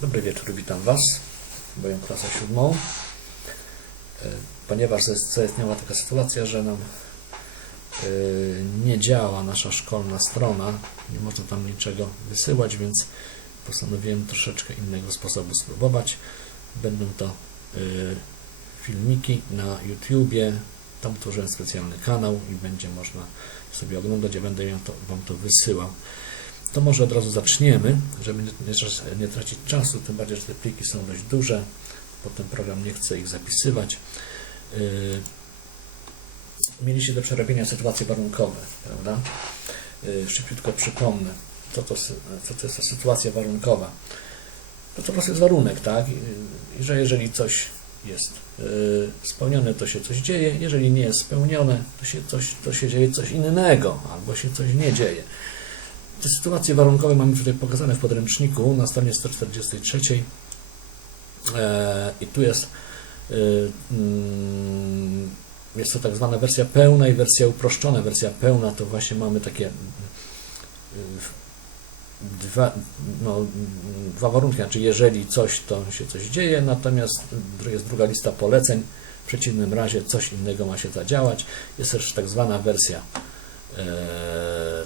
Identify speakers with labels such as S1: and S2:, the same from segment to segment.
S1: Dobry wieczór, witam Was, moją klasę siódmą. E, Ponieważ zaistniała taka sytuacja, że nam e, nie działa nasza szkolna strona, nie można tam niczego wysyłać, więc postanowiłem troszeczkę innego sposobu spróbować. Będą to e, filmiki na YouTubie, tam tworzyłem specjalny kanał i będzie można sobie oglądać, ja będę Wam to wysyłał. To może od razu zaczniemy, żeby nie, tracić czasu, tym bardziej, że te pliki są dość duże, potem program nie chce ich zapisywać. Yy, mieliście do przerobienia sytuacje warunkowe, prawda? Yy, szybciutko przypomnę, co to, co to jest ta sytuacja warunkowa. To po prostu jest warunek, tak? I, i że jeżeli coś jest spełnione, to się coś dzieje, jeżeli nie jest spełnione, to się, coś, to się dzieje coś innego, albo się coś nie dzieje. Te sytuacje warunkowe mamy tutaj pokazane w podręczniku na stronie 143. E, I tu jest, e, mm, jest to tak zwana wersja pełna i wersja uproszczona. Wersja pełna to właśnie mamy takie mm, dwa, no, dwa warunki, znaczy jeżeli coś, to się coś dzieje, natomiast jest druga lista poleceń, w przeciwnym razie coś innego ma się zadziałać. Jest też tak zwana wersja e,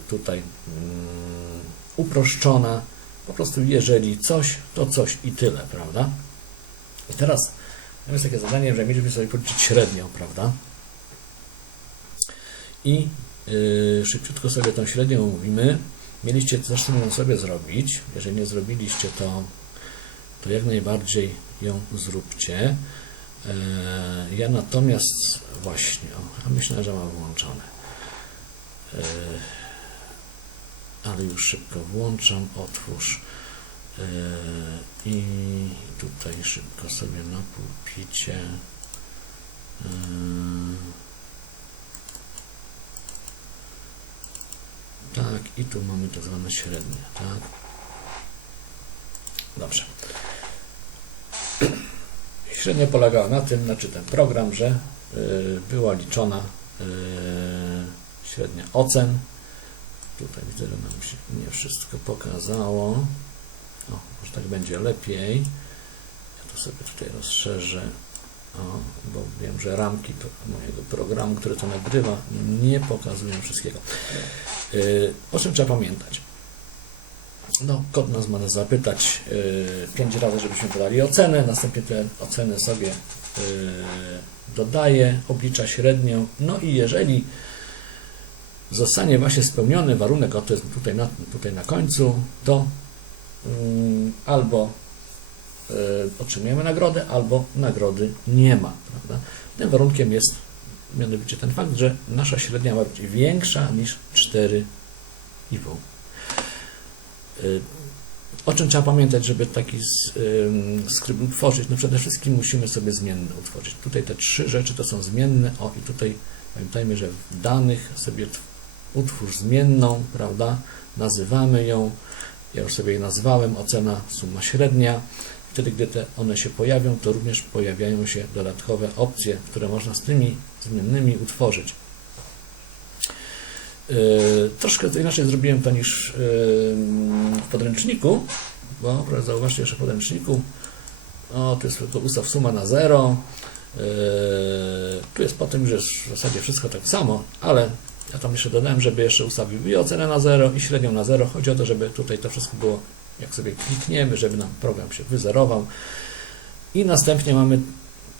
S1: tutaj mm, uproszczona. Po prostu jeżeli coś, to coś i tyle, prawda? I teraz mamy takie zadanie, że mieliśmy sobie policzyć średnią, prawda? I yy, szybciutko sobie tą średnią mówimy. Mieliście zresztą ją sobie zrobić. Jeżeli nie zrobiliście, to, to jak najbardziej ją zróbcie. Yy, ja natomiast właśnie, a myślę, że mam włączone. Yy, ale już szybko włączam, otwórz. Yy, i tutaj szybko sobie na pulpicie yy, tak i tu mamy tak zwane średnie, tak? Dobrze. Średnia polegała na tym, znaczy ten program, że yy, była liczona yy, średnia ocen Tutaj widzę, że nam się nie wszystko pokazało. O, może tak będzie lepiej. Ja to sobie tutaj rozszerzę. O, bo wiem, że ramki mojego programu, który to nagrywa, nie pokazują wszystkiego. Yy, o czym trzeba pamiętać? No, kod nas ma zapytać yy, razy, żebyśmy podali ocenę, następnie te oceny sobie yy, dodaje, oblicza średnią, no i jeżeli zostanie właśnie spełniony warunek, o to jest tutaj na, tutaj na końcu, to mm, albo y, otrzymujemy nagrodę, albo nagrody nie ma. Prawda? Tym warunkiem jest mianowicie ten fakt, że nasza średnia ma być większa niż 4,5. Y, o czym trzeba pamiętać, żeby taki skrypt utworzyć? No przede wszystkim musimy sobie zmienne utworzyć. Tutaj te trzy rzeczy to są zmienne. O i tutaj pamiętajmy, że w danych sobie utwórz zmienną, prawda? Nazywamy ją. Ja już sobie jej nazwałem, ocena, suma średnia. Wtedy, gdy te one się pojawią, to również pojawiają się dodatkowe opcje, które można z tymi zmiennymi utworzyć. Yy, troszkę to inaczej zrobiłem to niż yy, w podręczniku, bo zauważcie, że w podręczniku o, tu jest tylko ustaw suma na 0. Yy, tu jest po tym, że w zasadzie wszystko tak samo, ale ja tam jeszcze dodałem, żeby jeszcze ustawił i ocenę na 0 i średnią na 0. Chodzi o to, żeby tutaj to wszystko było, jak sobie klikniemy, żeby nam program się wyzerował. I następnie mamy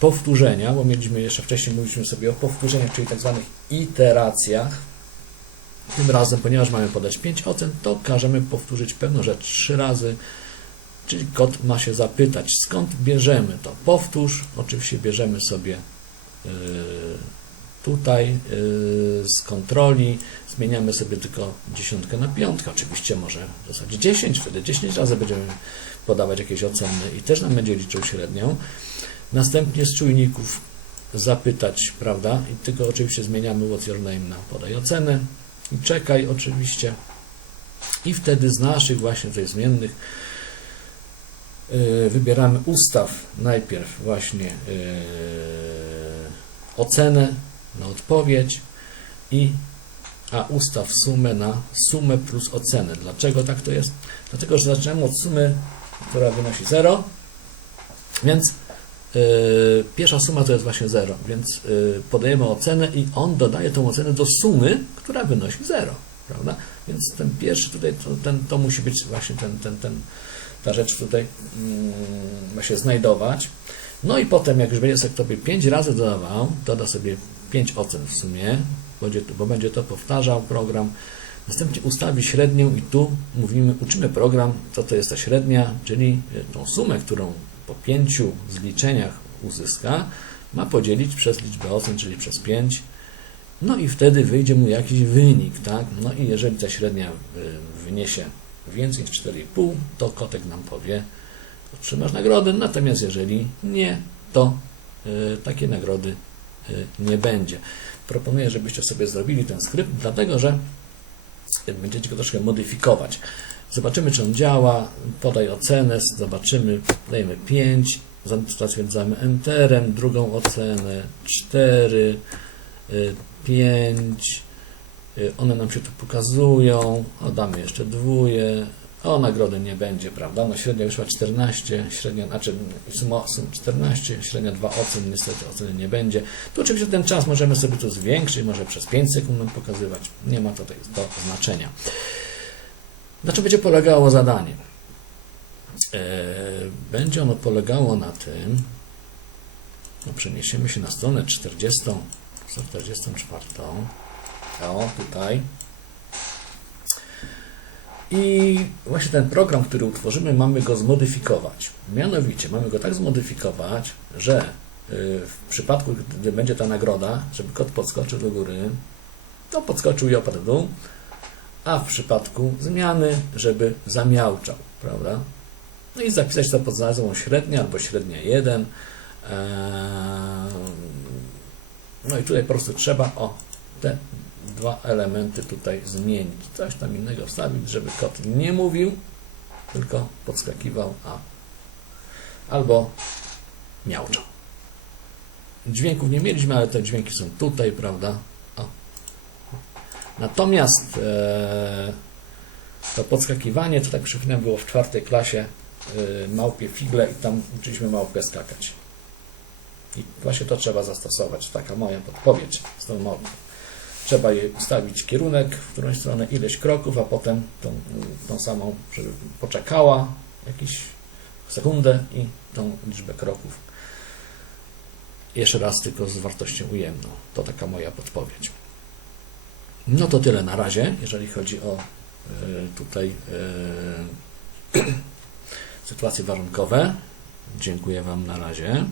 S1: powtórzenia, bo mieliśmy jeszcze wcześniej mówiliśmy sobie o powtórzeniach, czyli tak zwanych iteracjach. Tym razem, ponieważ mamy podać 5 ocen, to każemy powtórzyć pewną rzecz 3 razy, czyli kod ma się zapytać, skąd bierzemy to. Powtórz, oczywiście bierzemy sobie yy, tutaj yy, z kontroli, zmieniamy sobie tylko dziesiątkę na piątkę, oczywiście może w zasadzie 10, wtedy 10 razy będziemy podawać jakieś oceny i też nam będzie liczył średnią. Następnie z czujników zapytać, prawda, i tylko oczywiście zmieniamy what's your name na podaj ocenę. I czekaj oczywiście. I wtedy z naszych właśnie tutaj zmiennych yy, wybieramy ustaw. Najpierw właśnie yy, ocenę na odpowiedź i a ustaw sumę na sumę plus ocenę. Dlaczego tak to jest? Dlatego, że zaczynamy od sumy która wynosi 0, więc y, pierwsza suma to jest właśnie 0, więc y, podajemy ocenę i on dodaje tą ocenę do sumy, która wynosi 0, prawda? Więc ten pierwszy tutaj, to, ten, to musi być właśnie ten, ten, ten, ta rzecz tutaj mm, ma się znajdować. No i potem, jak już będzie sobie tobie 5 razy dodawał, doda sobie 5 ocen w sumie, bo będzie to powtarzał program. Następnie ustawi średnią i tu mówimy, uczymy program, co to jest ta średnia, czyli tą sumę, którą po pięciu zliczeniach uzyska, ma podzielić przez liczbę ocen, czyli przez 5. No i wtedy wyjdzie mu jakiś wynik, tak? No i jeżeli ta średnia y, wyniesie więcej niż 4,5, to kotek nam powie, otrzymasz nagrodę, natomiast jeżeli nie, to y, takiej nagrody nie będzie. Proponuję, żebyście sobie zrobili ten skrypt, dlatego że będziecie go troszkę modyfikować. Zobaczymy, czy on działa, podaj ocenę, zobaczymy, dajemy 5, zatwierdzamy Enterem, drugą ocenę 4, 5, y, one nam się tu pokazują, o, damy jeszcze dwóje, o, nagrody nie będzie, prawda? No średnia wyszła 14, średnia, znaczy suma sum 14, średnia 2 ocen, niestety oceny nie będzie. Tu oczywiście ten czas możemy sobie tu zwiększyć, może przez 5 sekund nam pokazywać, nie ma tutaj to znaczenia. Na czym będzie polegało zadanie? E, Będzie ono polegało na tym, no przeniesiemy się na stronę 40, 144, o tutaj, i właśnie ten program, który utworzymy, mamy go zmodyfikować. Mianowicie, mamy go tak zmodyfikować, że y, w przypadku, gdy będzie ta nagroda, żeby kot podskoczył do góry, to podskoczył i opadł w dół, a w przypadku zmiany, żeby zamiałczał, prawda? No i zapisać to pod nazwą średnia albo średnia 1. Eee, No i tutaj po prostu trzeba o te dwa elementy tutaj zmienić. Coś tam innego wstawić, żeby kot nie mówił, tylko podskakiwał, a albo miałczał. Dźwięków nie mieliśmy, ale te dźwięki są tutaj, prawda? O. Natomiast e, to podskakiwanie, to tak przypominam, było w czwartej klasie e, małpie figle i tam uczyliśmy małpkę skakać. I właśnie to trzeba zastosować. Taka moja podpowiedź z tą małpką. Trzeba jej ustawić kierunek, w którąś stronę, ileś kroków, a potem tą, tą samą, żeby poczekała jakąś sekundę i tą liczbę kroków. Jeszcze raz tylko z wartością ujemną. To taka moja podpowiedź. No to tyle na razie, jeżeli chodzi o e, tutaj e, sytuacje warunkowe. Dziękuję Wam na razie. Mm.